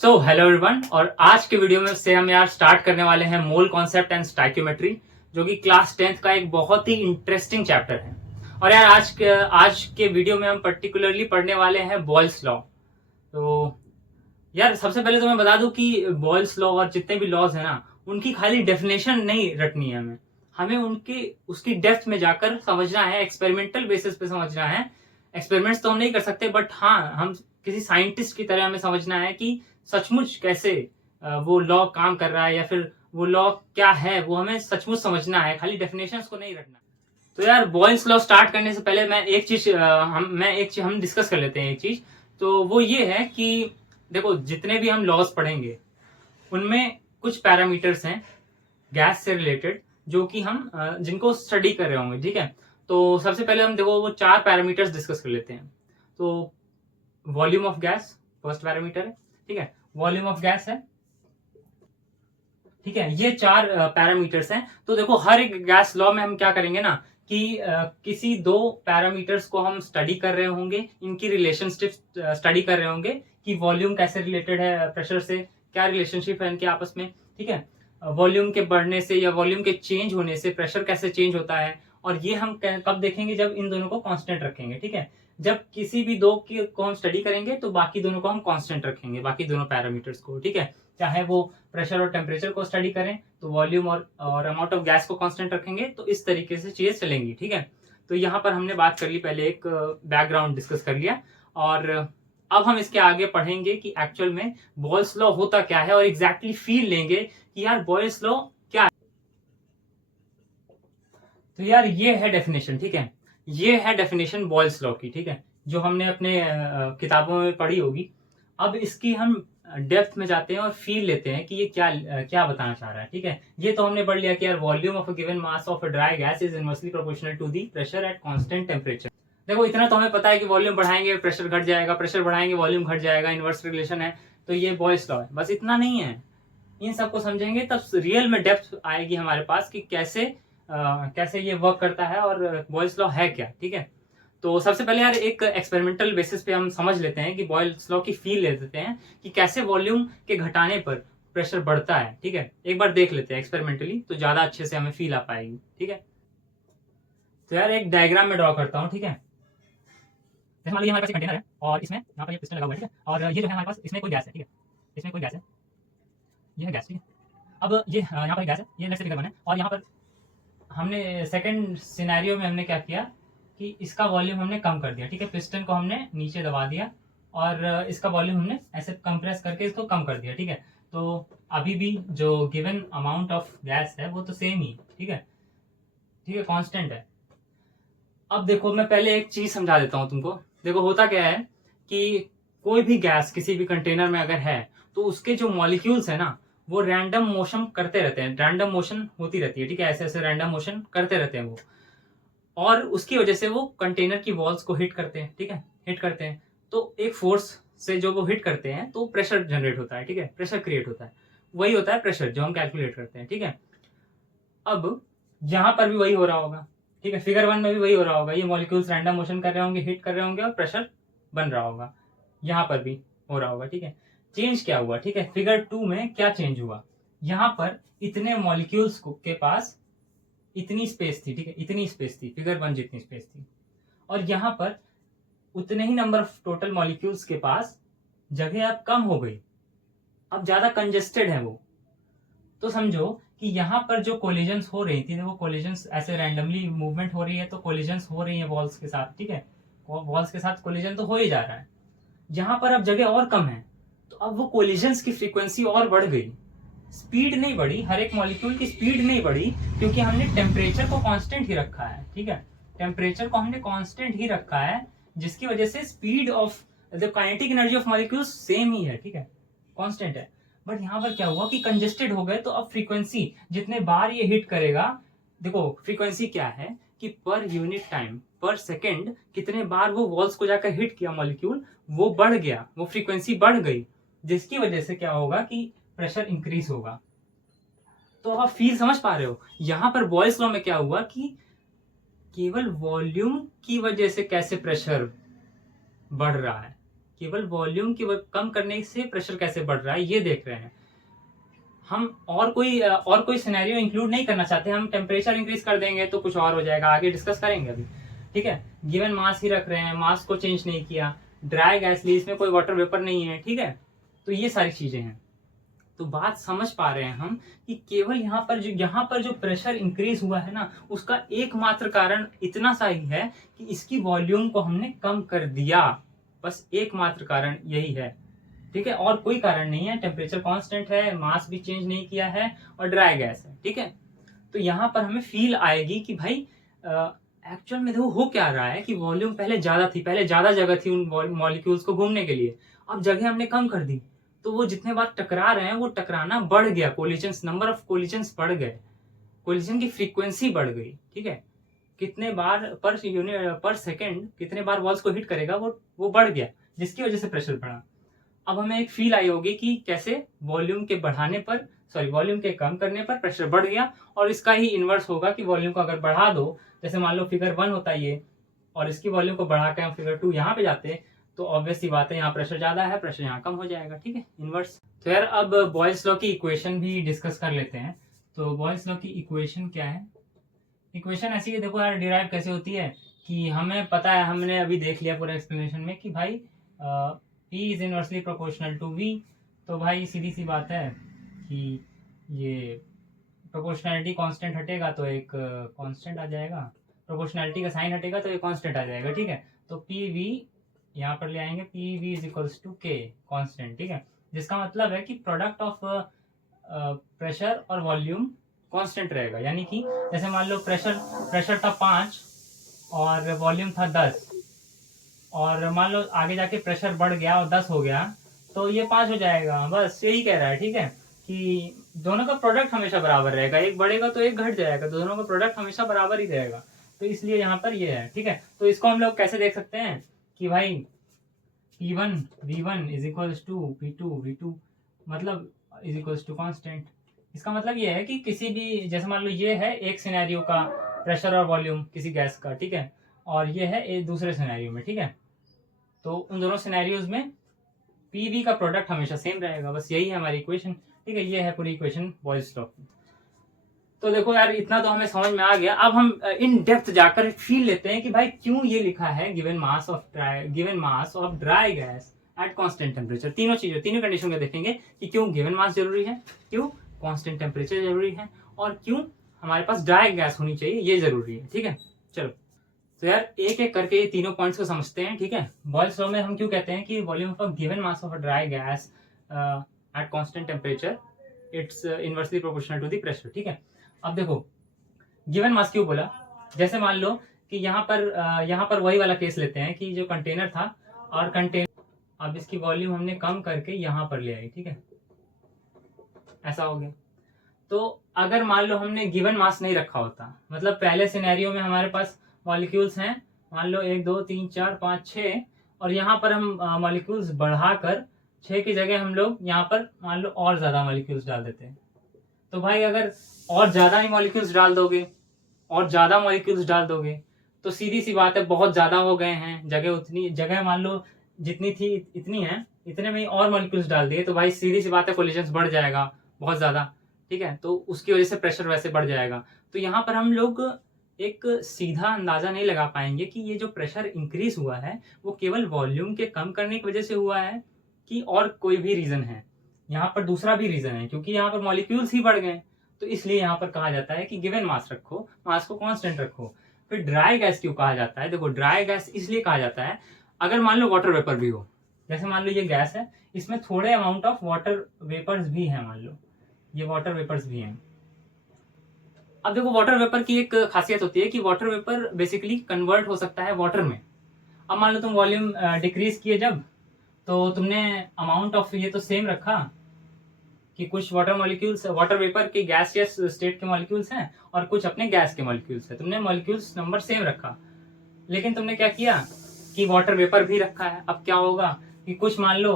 Hello everyone. और आज के वीडियो में से हम यार स्टार्ट करने वाले हैं मोल कॉन्सेप्ट एंड स्टाइक्योमेट्री, जो कि क्लास 10th का एक बहुत ही इंटरेस्टिंग चैप्टर है। और यार आज के वीडियो में हम पर्टिकुलरली पढ़ने वाले हैं बॉयल्स लॉ। तो यार सबसे पहले तो मैं बता दूं कि बॉयल्स लॉ और जितने भी लॉज है ना, उनकी खाली डेफिनेशन नहीं रटनी है हमें हमें उनकी उसकी डेप्थ में जाकर समझना है, एक्सपेरिमेंटल बेसिस पे समझना है। एक्सपेरिमेंट्स तो हम नहीं कर सकते, बट हाँ, हम किसी साइंटिस्ट की तरह हमें समझना है कि सचमुच कैसे वो लॉ काम कर रहा है, या फिर वो लॉ क्या है, वो हमें सचमुच समझना है, खाली डेफिनेशंस को नहीं रटना। तो यार बॉयल्स लॉ स्टार्ट करने से पहले मैं एक चीज हम डिस्कस कर लेते हैं। एक चीज तो वो ये है कि देखो, जितने भी हम लॉज पढ़ेंगे उनमें कुछ पैरामीटर्स हैं गैस से रिलेटेड, जो कि हम जिनको स्टडी कर रहे होंगे। ठीक है, तो सबसे पहले हम देखो वो 4 पैरामीटर्स डिस्कस कर लेते हैं। तो volume of gas first parameter है। ठीक है, वॉल्यूम ऑफ गैस है। ठीक है, ये 4 पैरामीटर्स हैं। तो देखो, हर एक गैस लॉ में हम क्या करेंगे ना कि किसी 2 पैरामीटर्स को हम स्टडी कर रहे होंगे, इनकी रिलेशनशिप स्टडी कर रहे होंगे कि वॉल्यूम कैसे रिलेटेड है प्रेशर से, क्या रिलेशनशिप है इनके आपस में। ठीक है, वॉल्यूम के बढ़ने से या वॉल्यूम के चेंज होने से प्रेशर कैसे चेंज होता है। और ये हम कब देखेंगे, जब इन दोनों को कांस्टेंट रखेंगे। ठीक है, जब किसी भी 2 को हम स्टडी करेंगे तो बाकी दोनों को हम कांस्टेंट रखेंगे, बाकी दोनों पैरामीटर्स को। ठीक है, चाहे वो प्रेशर और टेम्परेचर को स्टडी करें तो वॉल्यूम और अमाउंट ऑफ गैस को कांस्टेंट रखेंगे, तो इस तरीके से चीजें चलेंगी। ठीक है, तो यहाँ पर हमने बात कर ली, पहले एक बैकग्राउंड डिस्कस कर लिया। और अब हम इसके आगे पढ़ेंगे कि एक्चुअल में बॉयल्स लॉ होता क्या है, और एग्जैक्टली फील लेंगे कि यार बॉयल्स लॉ क्या है। तो यार ये है डेफिनेशन। ठीक है, ये है डेफिनेशन बॉयल्स लॉ की। ठीक है, जो हमने अपने किताबों में पढ़ी होगी। अब इसकी हम डेप्थ में जाते हैं और फील लेते हैं कि ये क्या बताना चाह रहा है। ठीक है, ये तो हमने पढ़ लिया कि यार volume of a given mass of a dry gas is inversely proportional to the pressure at constant temperature. देखो, इतना तो हमें पता है कि वॉल्यूम बढ़ाएंगे प्रेशर घट जाएगा, प्रेशर बढ़ाएंगे वॉल्यूम घट जाएगा, इनवर्स रिलेशन है। तो ये बॉयल्स लॉ है, बस इतना नहीं है। इन सबको समझेंगे तब रियल में डेप्थ आएगी हमारे पास कि कैसे ये वर्क करता है और बॉयल्स लॉ है क्या। ठीक है, तो सबसे पहले यार एक एक्सपेरिमेंटल बेसिस पे हम समझ लेते हैं कि बॉयल्स लॉ की फील ले लेते हैं कि कैसे वॉल्यूम के घटाने पर प्रेशर बढ़ता है। ठीक है, एक बार देख लेते हैं एक्सपेरिमेंटली, तो ज्यादा अच्छे से हमें फील आ पाएगी। ठीक है, तो यार एक डायग्राम में ड्रॉ करता हूँ। ठीक है, जैसे मान लीजिए हमारे पास एक कंटेनर है और इसमें यहाँ पर ये पिस्टन लगा हुआ है। ठीक है, और ये जो है हमारे पास, इसमें कोई गैस है। ठीक है, इसमें कोई गैस है, ये है गैस। ठीक है, अब ये यहाँ पर गैस है, ये नेक्स्ट फिगर 1 है। और यहाँ पर हमने सेकंड सिनेरियो में हमने क्या किया कि इसका वॉल्यूम हमने कम कर दिया। ठीक है, पिस्टन को हमने नीचे दबा दिया और इसका वॉल्यूम हमने ऐसे कंप्रेस करके इसको कम कर दिया। ठीक है, तो अभी भी जो गिवन अमाउंट ऑफ गैस है वो तो सेम ही। ठीक है, ठीक है, कांस्टेंट है। अब देखो, मैं पहले एक चीज समझा देता हूं तुमको। देखो, होता क्या है कि कोई भी गैस किसी भी कंटेनर में अगर है तो उसके जो मॉलिक्यूल्स है ना, वो रैंडम मोशन करते रहते हैं, रैंडम मोशन होती रहती है। ठीक है, ऐसे ऐसे रैंडम मोशन करते रहते हैं वो, और उसकी वजह से वो कंटेनर की वॉल्स को हिट करते हैं। ठीक है, हिट करते हैं तो एक फोर्स से जो वो हिट करते हैं तो प्रेशर जनरेट होता है। ठीक है, प्रेशर क्रिएट होता है, वही होता है प्रेशर जो हम कैलकुलेट करते हैं। ठीक है, अब यहां पर भी वही हो रहा होगा। ठीक है, फिगर 1 में भी वही हो रहा होगा, ये मॉलिक्यूल्स रैंडम मोशन कर रहे होंगे, हिट कर रहे होंगे और प्रेशर बन रहा होगा। यहां पर भी हो रहा होगा। ठीक है, चेंज क्या हुआ? ठीक है, फिगर 2 में क्या चेंज हुआ, यहां पर इतने मॉलिक्यूल्स के पास इतनी स्पेस थी। ठीक है, इतनी स्पेस थी, फिगर 1 जितनी स्पेस थी, और यहां पर उतने ही नंबर ऑफ टोटल मॉलिक्यूल्स के पास जगह अब कम हो गई, अब ज्यादा कंजेस्टेड है वो। तो समझो कि यहाँ पर जो कोलिजन्स हो रही थी, वो कोलिजन्स ऐसे रैंडमली मूवमेंट हो रही है, तो कोलिजन्स हो रही है वॉल्स के साथ। ठीक है, वॉल्स के साथ कोलिजन तो हो ही जा रहा है। यहाँ पर अब जगह और कम है, तो अब वो कोलिजन्स की फ्रीक्वेंसी और बढ़ गई। स्पीड नहीं बढ़ी, हर एक मॉलिक्यूल की स्पीड नहीं बढ़ी, क्योंकि हमने टेम्परेचर को कांस्टेंट ही रखा है। ठीक है, टेम्परेचर को हमने कांस्टेंट ही रखा है, जिसकी वजह से speed of the kinetic energy of molecules same ही है। ठीक है, कांस्टेंट है। बट यहाँ पर क्या हुआ कि कंजेस्टेड हो गए, तो अब फ्रीक्वेंसी जितने बार ये हिट करेगा, देखो फ्रीक्वेंसी क्या है कि पर यूनिट टाइम, पर सेकेंड कितने बार वो वॉल्स को जाकर हिट किया मॉलिक्यूल, वो बढ़ गया, वो फ्रीक्वेंसी बढ़ गई, जिसकी वजह से क्या होगा कि प्रेशर इंक्रीज होगा। तो अब आप फील समझ पा रहे हो, यहां पर बॉयल्स लॉ में क्या हुआ कि केवल वॉल्यूम की वजह से कैसे प्रेशर बढ़ रहा है, केवल वॉल्यूम की कम करने से प्रेशर कैसे बढ़ रहा है ये देख रहे हैं। हम और कोई सिनेरियो इंक्लूड नहीं करना चाहते। हम टेम्परेचर इंक्रीज कर देंगे तो कुछ और हो जाएगा, आगे डिस्कस करेंगे अभी, ठीक है। गिवन मास ही रख रहे हैं, मास को चेंज नहीं किया, ड्राई गैस ली, इसमें कोई वाटर वेपर नहीं है, ठीक है। तो ये सारी चीजें हैं। तो बात समझ पा रहे हैं हम कि केवल यहाँ पर जो प्रेशर इंक्रीज हुआ है ना, उसका एकमात्र कारण इतना सा ही है कि इसकी वॉल्यूम को हमने कम कर दिया। बस एकमात्र कारण यही है, ठीक है, और कोई कारण नहीं है। टेम्परेचर कांस्टेंट है, मास भी चेंज नहीं किया है और ड्राई गैस है, ठीक है। तो यहाँ पर हमें फील आएगी कि भाई एक्चुअल में देखो हो क्या रहा है कि वॉल्यूम पहले ज्यादा थी, पहले ज्यादा जगह थी उन मॉलिक्यूल्स को घूमने के लिए, अब जगह हमने कम कर दी, तो वो जितने बार टकरा रहे हैं वो टकराना बढ़ गया, कोलिजन्स, नंबर ऑफ कोलिजन्स बढ़ गए, कोलिजन की फ्रीक्वेंसी बढ़ गई, ठीक है। कितने बार पर सेकेंड कितने बार वॉल्स को हिट करेगा वो बढ़ गया, जिसकी वजह से प्रेशर बढ़ा। अब हमें एक फील आई होगी कि कैसे वॉल्यूम के कम करने पर प्रेशर बढ़ गया, और इसका ही इनवर्स होगा कि वॉल्यूम को अगर बढ़ा दो, जैसे मान लो फिगर 1 होता है ये, और इसकी वॉल्यूम को बढ़ा के हम फिगर 2 यहाँ पे जाते हैं, तो ऑब्वियस सी बात है यहाँ प्रेशर ज्यादा है, प्रेशर यहाँ कम हो जाएगा, ठीक है, इनवर्स। तो यार अब बॉयल्स लॉ की इक्वेशन भी डिस्कस कर लेते हैं। तो बॉयल्स लॉ की इक्वेशन क्या है? इक्वेशन ऐसी है, देखो यार डिराइव कैसे होती है कि हमें पता है, हमने अभी देख लिया पूरा एक्सप्लेनेशन में कि भाई P is inversely proportional to V। तो भाई सीधी सी बात है कि ये प्रोपोर्शनैलिटी कांस्टेंट हटेगा तो एक कांस्टेंट आ जाएगा, प्रोपोर्शनैलिटी का साइन हटेगा तो एक कांस्टेंट आ जाएगा, ठीक है। तो PV यहाँ पर ले आएंगे, PV is equals to K constant, ठीक है, जिसका मतलब है कि प्रोडक्ट ऑफ प्रेशर और वॉल्यूम कांस्टेंट रहेगा। यानी कि जैसे मान लो प्रेशर था 5 और वॉल्यूम था 10, और मान लो आगे जाके प्रेशर बढ़ गया और 10 हो गया, तो ये 5 हो जाएगा। बस यही कह रहा है, ठीक है, कि दोनों का प्रोडक्ट हमेशा बराबर रहेगा, एक बढ़ेगा तो एक घट जाएगा, दोनों का प्रोडक्ट हमेशा बराबर ही रहेगा। तो इसलिए यहाँ पर ये है, ठीक है। तो इसको हम लोग कैसे देख सकते हैं कि भाई P1 V1 is equals to P2 V2 मतलब इज इक्वल्स टू कांस्टेंट। इसका मतलब ये है कि किसी भी, जैसे मान लो ये है एक सिनेरियो का प्रेशर और वॉल्यूम किसी गैस का, ठीक है, और ये है एक दूसरे सिनेरियो में, ठीक है। तो उन दोनों सिनेरियोज में PV का प्रोडक्ट हमेशा सेम रहेगा। बस यही है हमारी इक्वेशन, ठीक है, ये है पूरी इक्वेशन बॉयल्स लॉ की। तो देखो यार इतना तो हमें समझ में आ गया। अब हम इन डेप्थ जाकर फील लेते हैं कि भाई क्यों ये लिखा है given mass of dry gas at constant temperature. तीनों कंडीशन में देखेंगे कि क्यों गिवन मास जरूरी है, क्यों कांस्टेंट टेम्परेचर जरूरी है, और क्यों हमारे पास ड्राई गैस होनी चाहिए ये जरूरी है, ठीक है। चलो तो यार एक एक करके ये तीनों पॉइंट्स को समझते हैं, ठीक है। बॉयल्स लॉ में हम क्यों कहते हैं कि volume of given mass of dry gas at constant temperature it's inversely proportional to the pressure, ठीक है। अब देखो गिवन मास क्यों बोला, जैसे मान लो कि यहाँ पर वही वाला केस लेते हैं कि जो कंटेनर था, और अब इसकी वॉल्यूम हमने कम करके यहाँ पर ले आई, ठीक है, ऐसा हो गया। तो अगर मान लो हमने गिवन मास नहीं रखा होता, मतलब पहले सिनेरियो में हमारे पास मॉलिक्यूल्स हैं, मान लो 1 2 3 4 5 6, और यहाँ पर हम मॉलिक्यूल्स बढ़ाकर 6 की जगह हम लोग यहाँ पर मान लो और ज्यादा मॉलिक्यूल्स डाल देते हैं। तो भाई अगर और ज्यादा ही मॉलिक्यूल्स डाल दोगे तो सीधी सी बात है बहुत ज्यादा हो गए हैं, जगह मान लो जितनी थी इतनी है, इतने में ही और मॉलिक्यूल्स डाल दिए, तो भाई सीधी सी बात है कोलिजन्स बढ़ जाएगा बहुत ज्यादा, ठीक है। तो उसकी वजह से प्रेशर वैसे बढ़ जाएगा। तो यहाँ पर हम लोग एक सीधा अंदाजा नहीं लगा पाएंगे कि ये जो प्रेशर इंक्रीज हुआ है वो केवल वॉल्यूम के कम करने की वजह से हुआ है कि और कोई भी रीजन है। यहाँ पर दूसरा भी रीजन है, क्योंकि यहाँ पर मॉलिक्यूल्स ही बढ़ गए, तो इसलिए यहाँ पर कहा जाता है कि गिवन मास रखो, मास को कांस्टेंट रखो। फिर ड्राई गैस क्यों कहा जाता है? देखो ड्राई गैस इसलिए कहा जाता है, अगर मान लो वाटर वेपर भी हो, जैसे मान लो ये गैस है, इसमें थोड़े अमाउंट ऑफ वाटर वेपर्स भी है, मान लो ये वाटर वेपर्स भी हैं। अब देखो वाटर वेपर की एक खासियत होती है कि वाटर वेपर बेसिकली कन्वर्ट हो सकता है वाटर में। अब मान लो तुम वॉल्यूम डिक्रीज किए जब, तो तुमने अमाउंट ऑफ ये तो सेम रखा कि कुछ वाटर वेपर के गैसियस स्टेट के मॉलिक्यूल्स हैं और कुछ अपने गैस के मॉलिक्यूल्स हैं, तुमने मॉलिक्यूल्स नंबर सेम रखा, लेकिन तुमने क्या किया कि वाटर वेपर भी रखा है। अब क्या होगा कि कुछ मान लो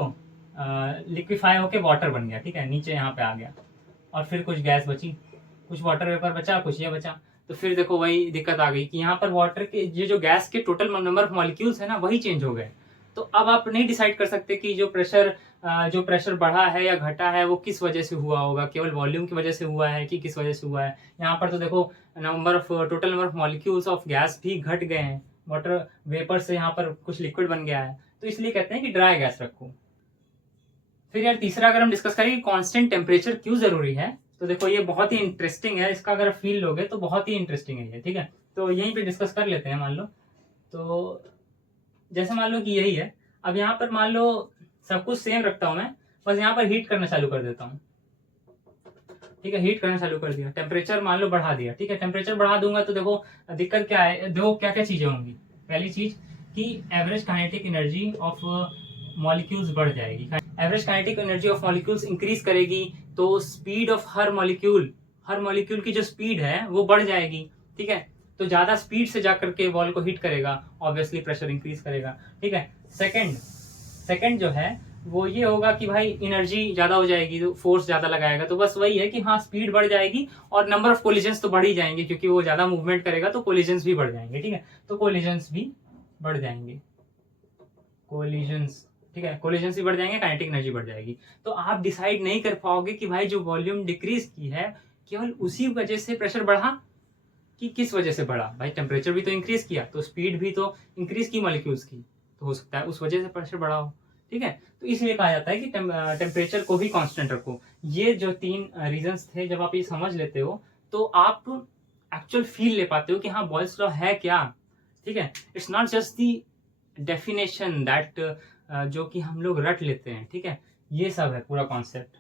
लिक्विफाई होके वाटर बन गया, ठीक है, नीचे यहाँ पे आ गया, और फिर कुछ गैस बची, कुछ वाटर वेपर बचा, कुछ ये बचा, तो फिर देखो वही दिक्कत आ गई कि यहाँ पर वाटर के ये जो गैस के टोटल नंबर ऑफ मॉलिक्यूल्स है ना वही चेंज हो गए। तो अब आप नहीं डिसाइड कर सकते कि जो प्रेशर बढ़ा है या घटा है वो किस वजह से हुआ होगा, केवल वॉल्यूम की वजह से हुआ है कि किस वजह से हुआ है। यहाँ पर तो देखो total number of molecules of gas भी घट गए हैं, वाटर वेपर से यहाँ पर कुछ लिक्विड बन गया है, तो इसलिए कहते हैं कि ड्राई गैस रखो। फिर यार तीसरा अगर हम डिस्कस करें कि कांस्टेंट टेम्परेचर क्यों जरूरी है, तो देखो ये बहुत ही इंटरेस्टिंग है, इसका अगर फील लोगे तो बहुत ही इंटरेस्टिंग है ये, ठीक है। तो यहीं पे डिस्कस कर लेते हैं। मान लो तो जैसे मान लो कि यही है, अब यहाँ पर मान लो सब कुछ सेम रखता हूं मैं, बस यहाँ पर हीट करना चालू कर देता हूँ, ठीक है। हीट करना चालू कर दिया, टेम्परेचर मान लो बढ़ा दिया, ठीक है। टेम्परेचर बढ़ा दूंगा तो देखो दिक्कत क्या है, देखो क्या क्या चीजें होंगी। पहली चीज कि average kinetic energy of molecules बढ़ जाएगी। Average kinetic energy of molecules increase करेगी तो स्पीड ऑफ हर मॉलिक्यूल की जो स्पीड है वो बढ़ जाएगी, ठीक है। तो ज्यादा स्पीड से जाकर के वॉल को हिट करेगा, ऑब्वियसली प्रेशर इंक्रीज करेगा, ठीक है। सेकंड जो है वो ये होगा कि भाई एनर्जी ज्यादा हो जाएगी तो फोर्स ज्यादा लगाएगा, तो बस वही है कि हाँ स्पीड बढ़ जाएगी और नंबर ऑफ कोलिजन्स तो बढ़ ही जाएंगे, क्योंकि वो ज्यादा मूवमेंट करेगा तो कोलिजन्स भी बढ़ जाएंगे, ठीक है। तो कोलिजन्स भी बढ़ जाएंगे, ठीक है, कोलिजन्स भी बढ़ जाएंगे, काइनेटिक एनर्जी बढ़ जाएगी। तो आप डिसाइड नहीं कर पाओगे कि भाई जो वॉल्यूम डिक्रीज की है केवल उसी वजह से प्रेशर बढ़ा कि किस वजह से बढ़ा। भाई टेम्परेचर भी तो इंक्रीज किया, तो स्पीड भी तो इंक्रीज की मॉलिक्यूल्स की, तो हो सकता है उस वजह से प्रेशर बढ़ा हो, ठीक है। तो इसलिए कहा जाता है कि टेम्परेचर को भी कांस्टेंट रखो। ये जो 3 रीजंस थे, जब आप ये समझ लेते हो तो आप एक्चुअल फील ले पाते हो कि हाँ बॉयल्स लॉ है क्या, ठीक है। It's not just the definition that जो कि हम लोग रट लेते हैं, ठीक है। ये सब है पूरा कॉन्सेप्ट।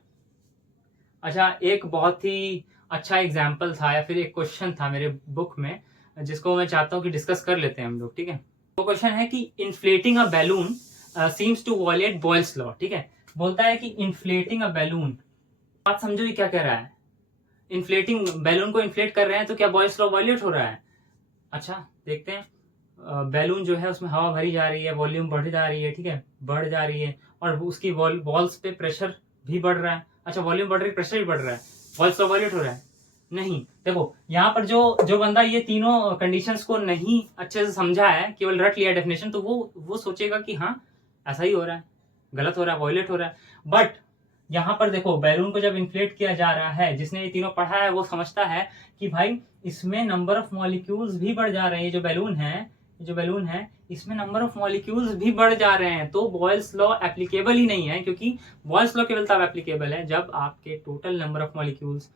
अच्छा, एक बहुत ही अच्छा एग्जाम्पल था या फिर एक क्वेश्चन था मेरे बुक में, जिसको मैं चाहता हूँ कि डिस्कस कर लेते हैं हम लोग, ठीक है। वो क्वेश्चन है कि inflating a balloon seems to violate Boyle's law, ठीक है। बोलता है कि इन्फ्लेटिंग अ बैलून, बात समझो ये क्या कह रहा है। इन्फ्लेटिंग बैलून को इन्फ्लेट कर रहे हैं तो क्या बॉयल्स लॉ वॉयलेट हो रहा है? अच्छा देखते हैं। बैलून जो है उसमें हवा भरी जा रही है, वॉल्यूम बढ़ जा रही है, ठीक है, बढ़ जा रही है, और उसकी वॉल्स पे प्रेशर भी बढ़ रहा है। अच्छा, वॉल्यूम बढ़ रही है, प्रेशर भी बढ़ रहा है, बॉयल्स लॉ वॉयलेट हो रहा है? नहीं। देखो यहाँ पर जो बंदा ये तीनों कंडीशंस को नहीं अच्छे से समझा है, केवल रट लिया डेफिनेशन, तो वो सोचेगा कि हाँ ऐसा ही हो रहा है, गलत हो रहा है, वॉयलेट हो रहा है। बट यहाँ पर देखो बैलून को जब इन्फ्लेट किया जा रहा है, जिसने ये तीनों पढ़ा है वो समझता है कि भाई इसमें नंबर ऑफ मॉलिक्यूल्स भी बढ़ जा रहे हैं। जो बैलून है इसमें नंबर ऑफ मॉलिक्यूल्स भी बढ़ जा रहे हैं, तो बॉयल्स लॉ एप्लीकेबल ही नहीं है, क्योंकि बॉयल्स लॉ केवल तब एप्लीकेबल है जब आपके total number of molecules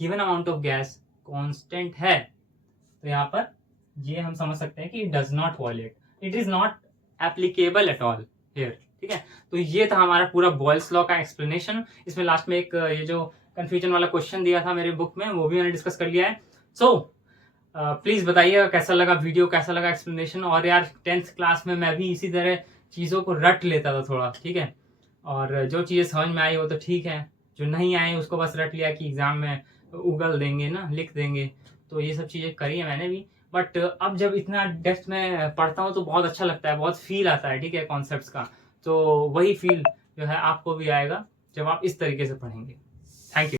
given amount of gas constant है। तो यहाँ पर ये हम समझ सकते हैं कि it does not violate, it is not applicable at all here, ठीक है। तो ये था हमारा पूरा बॉयल्स लॉ का एक्सप्लेनेशन। इसमें लास्ट में एक ये जो कंफ्यूजन वाला क्वेश्चन दिया था मेरे बुक में, वो भी मैंने डिस्कस कर लिया है। सो प्लीज बताइएगा कैसा लगा वीडियो, कैसा लगा एक्सप्लेनेशन। और यार 10th क्लास में मैं भी इसी तरह चीज़ों को रट लेता था थोड़ा, ठीक है। और जो चीज़ें समझ में आई वो तो ठीक है, जो नहीं आई उसको बस रट लिया कि एग्जाम में उगल देंगे ना, लिख देंगे। तो ये सब चीज़ें करी है मैंने भी, बट अब जब इतना डेप्थ में पढ़ता हूँ तो बहुत अच्छा लगता है, बहुत फील आता है, ठीक है, कॉन्सेप्ट्स का। तो वही फील जो है आपको भी आएगा जब आप इस तरीके से पढ़ेंगे।